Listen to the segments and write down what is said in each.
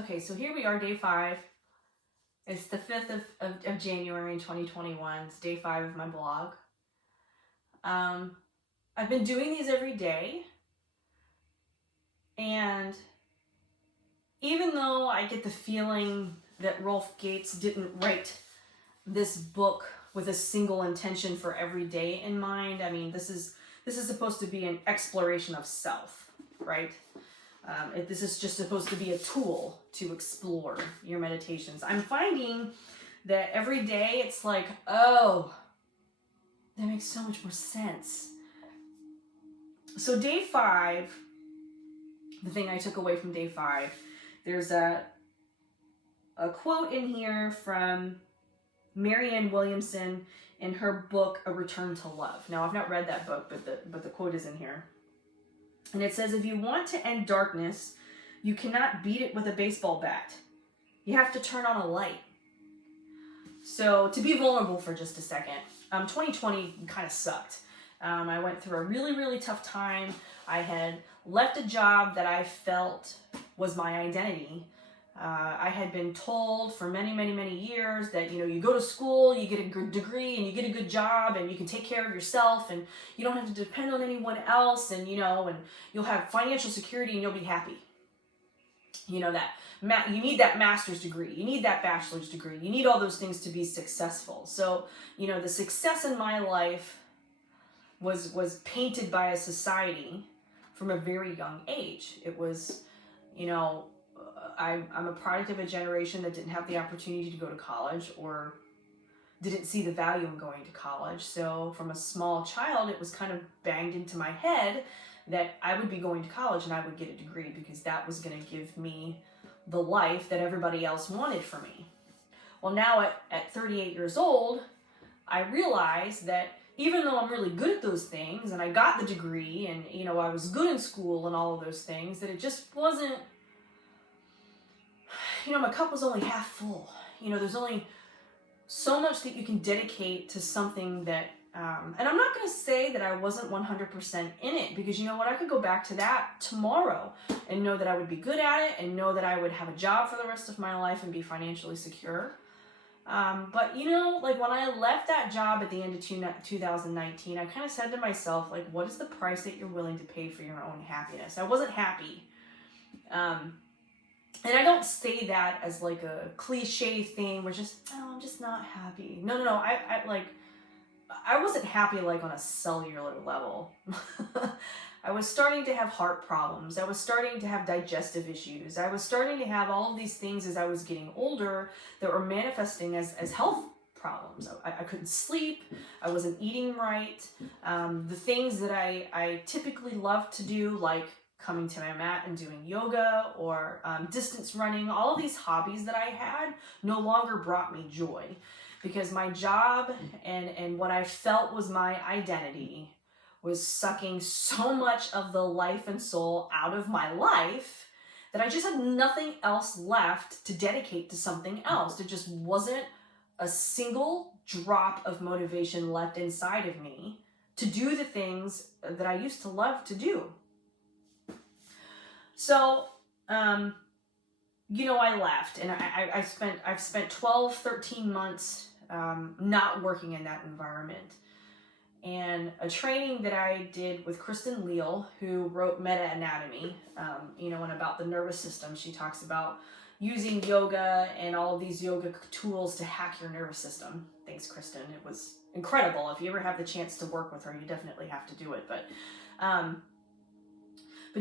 Okay, so here we are, day 5. It's the 5th of January in 2021. It's day 5 of my blog. I've been doing these every day, and even though I get the feeling that Rolf Gates didn't write this book with a single intention for every day in mind, I mean, this is supposed to be an exploration of self, right? This is just supposed to be a tool to explore your meditations. I'm finding that every day it's like, oh, that makes so much more sense. So day 5, the thing I took away from day 5, there's a quote in here from Marianne Williamson in her book, A Return to Love. Now, I've not read that book, but the quote is in here. And it says, if you want to end darkness, you cannot beat it with a baseball bat. You have to turn on a light. So to be vulnerable for just a second, 2020 kind of sucked. I went through a really, really tough time. I had left a job that I felt was my identity. I had been told for many, many, many years that, you go to school, you get a good degree, and you get a good job, and you can take care of yourself, and you don't have to depend on anyone else, and, and you'll have financial security, and you'll be happy. You need that master's degree, you need that bachelor's degree, you need all those things to be successful. So, the success in my life was painted by a society from a very young age. It was, I'm a product of a generation that didn't have the opportunity to go to college or didn't see the value in going to college. So from a small child, it was kind of banged into my head that I would be going to college and I would get a degree because that was going to give me the life that everybody else wanted for me. Well, now at 38 years old, I realized that even though I'm really good at those things and I got the degree and, I was good in school and all of those things, that it just wasn't, my cup was only half full. There's only so much that you can dedicate to something that, and I'm not going to say that I wasn't 100% in it, because I could go back to that tomorrow and know that I would be good at it and know that I would have a job for the rest of my life and be financially secure. But when I left that job at the end of 2019, I kind of said to myself, what is the price that you're willing to pay for your own happiness? I wasn't happy. And I don't say that as like a cliche thing where I'm just not happy. No. I wasn't happy like on a cellular level. I was starting to have heart problems. I was starting to have digestive issues. I was starting to have all of these things as I was getting older that were manifesting as health problems. I couldn't sleep. I wasn't eating right. The things that I typically love to do, like coming to my mat and doing yoga or distance running, all of these hobbies that I had no longer brought me joy, because my job and what I felt was my identity was sucking so much of the life and soul out of my life that I just had nothing else left to dedicate to something else. There just wasn't a single drop of motivation left inside of me to do the things that I used to love to do. So, I left, and I've spent 12, 13 months not working in that environment. And a training that I did with Kristen Leal, who wrote Meta Anatomy, and about the nervous system. She talks about using yoga and all of these yoga tools to hack your nervous system. Thanks, Kristen. It was incredible. If you ever have the chance to work with her, you definitely have to do it. But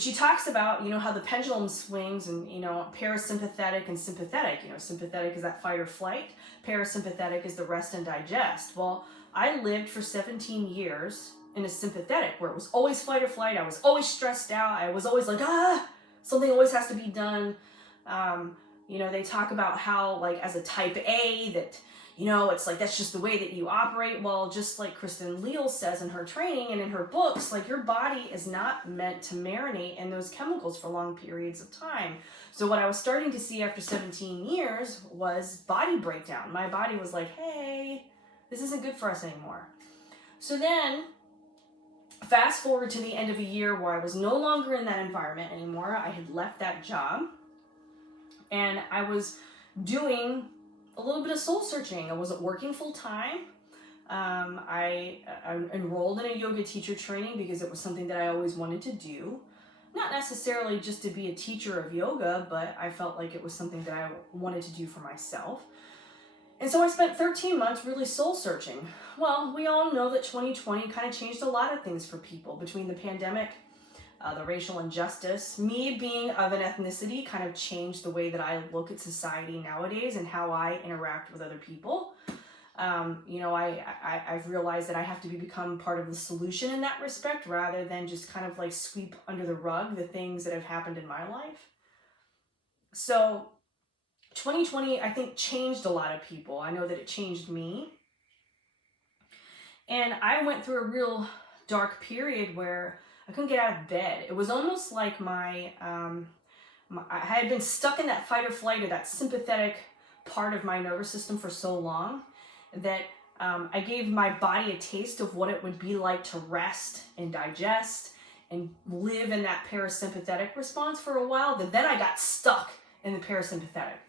she talks about, how the pendulum swings and, parasympathetic and sympathetic. Sympathetic is that fight or flight. Parasympathetic is the rest and digest. Well, I lived for 17 years in a sympathetic where it was always fight or flight. I was always stressed out. I was always like, something always has to be done. They talk about how, like, as a type A that, it's like, that's just the way that you operate. Well, just like Kristen Leal says in her training and in her books, like, your body is not meant to marinate in those chemicals for long periods of time. So what I was starting to see after 17 years was body breakdown. My body was like, hey, this isn't good for us anymore. So then, fast forward to the end of a year where I was no longer in that environment anymore. I had left that job. And I was doing a little bit of soul searching. I wasn't working full time. I enrolled in a yoga teacher training because it was something that I always wanted to do. Not necessarily just to be a teacher of yoga, but I felt like it was something that I wanted to do for myself. And so I spent 13 months really soul searching. Well, we all know that 2020 kind of changed a lot of things for people between the pandemic, the racial injustice. Me being of an ethnicity kind of changed the way that I look at society nowadays and how I interact with other people. I've realized that I have to become part of the solution in that respect rather than just kind of like sweep under the rug the things that have happened in my life. So 2020, I think, changed a lot of people. I know that it changed me. And I went through a real dark period where I couldn't get out of bed. It was almost like I had been stuck in that fight or flight or that sympathetic part of my nervous system for so long that I gave my body a taste of what it would be like to rest and digest and live in that parasympathetic response for a while. Then I got stuck in the parasympathetic.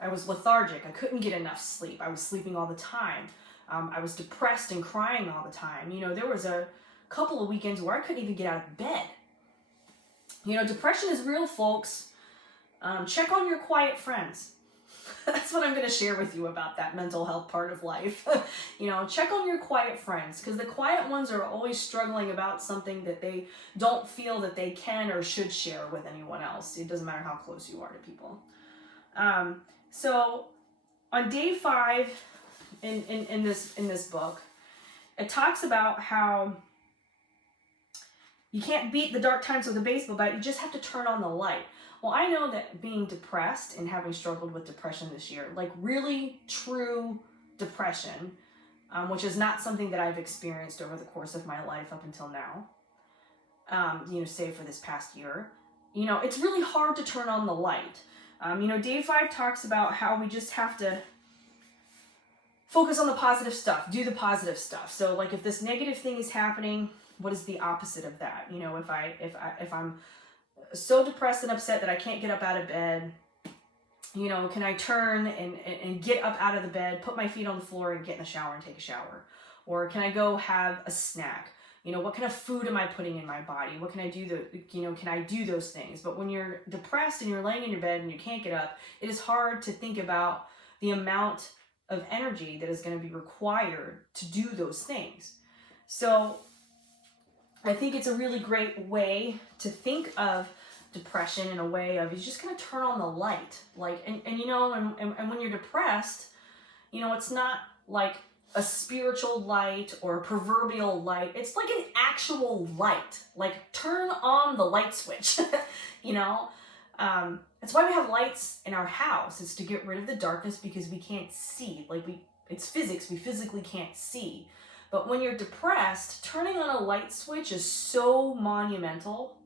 I was lethargic. I couldn't get enough sleep. I was sleeping all the time. I was depressed and crying all the time. There was a couple of weekends where I couldn't even get out of bed. Depression is real, folks. Check on your quiet friends. That's what I'm going to share with you about that mental health part of life. Check on your quiet friends, because the quiet ones are always struggling about something that they don't feel that they can or should share with anyone else. It doesn't matter how close you are to people. So on day 5 in this book, it talks about how you can't beat the dark times with a baseball bat. You just have to turn on the light. Well, I know that being depressed and having struggled with depression this year, like really true depression, which is not something that I've experienced over the course of my life up until now, save for this past year, it's really hard to turn on the light. Day 5 talks about how we just have to focus on the positive stuff, do the positive stuff. So like if this negative thing is happening, what is the opposite of that? If I'm so depressed and upset that I can't get up out of bed, can I turn and get up out of the bed, put my feet on the floor and get in the shower and take a shower? Or can I go have a snack? What kind of food am I putting in my body? What can I do can I do those things? But when you're depressed and you're laying in your bed and you can't get up, it is hard to think about the amount of energy that is going to be required to do those things. So I think it's a really great way to think of depression in a way of, you're just going to turn on the light. And when you're depressed, it's not like a spiritual light or a proverbial light. It's like an actual light. Like, turn on the light switch. That's why we have lights in our house. It's to get rid of the darkness because we can't see. It's physics. We physically can't see. But when you're depressed, turning on a light switch is so monumental.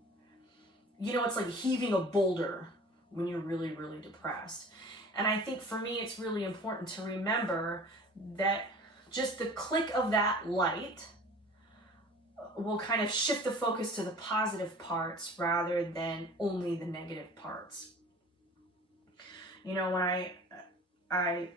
It's like heaving a boulder when you're really, really depressed. And I think for me, it's really important to remember that just the click of that light will kind of shift the focus to the positive parts rather than only the negative parts. When I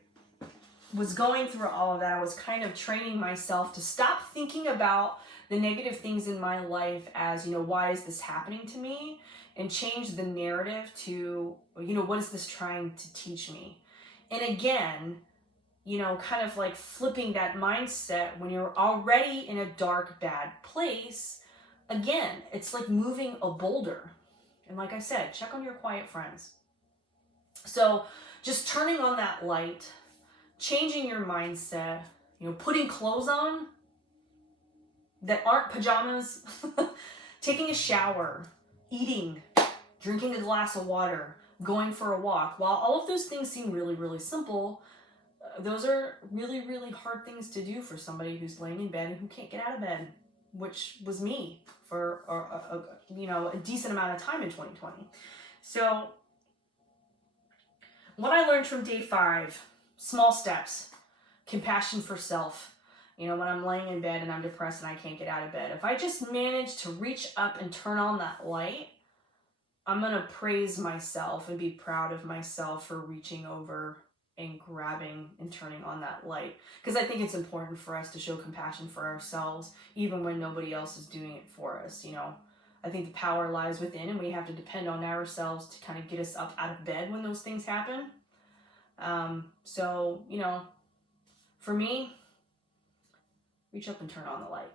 was going through all of that, I was kind of training myself to stop thinking about the negative things in my life as, why is this happening to me? And change the narrative to, what is this trying to teach me? And again, kind of like flipping that mindset when you're already in a dark, bad place. Again, it's like moving a boulder. And like I said, check on your quiet friends. So just turning on that light, changing your mindset, putting clothes on that aren't pajamas, taking a shower, eating, drinking a glass of water, going for a walk. While all of those things seem really, really simple, those are really, really hard things to do for somebody who's laying in bed and who can't get out of bed, which was me for a decent amount of time in 2020. So what I learned from day 5, small steps, compassion for self. When I'm laying in bed and I'm depressed and I can't get out of bed, if I just manage to reach up and turn on that light, I'm going to praise myself and be proud of myself for reaching over and grabbing and turning on that light. Because I think it's important for us to show compassion for ourselves, even when nobody else is doing it for us, you know. I think the power lies within, and we have to depend on ourselves to kind of get us up out of bed when those things happen. So, you know, for me, reach up and turn on the light.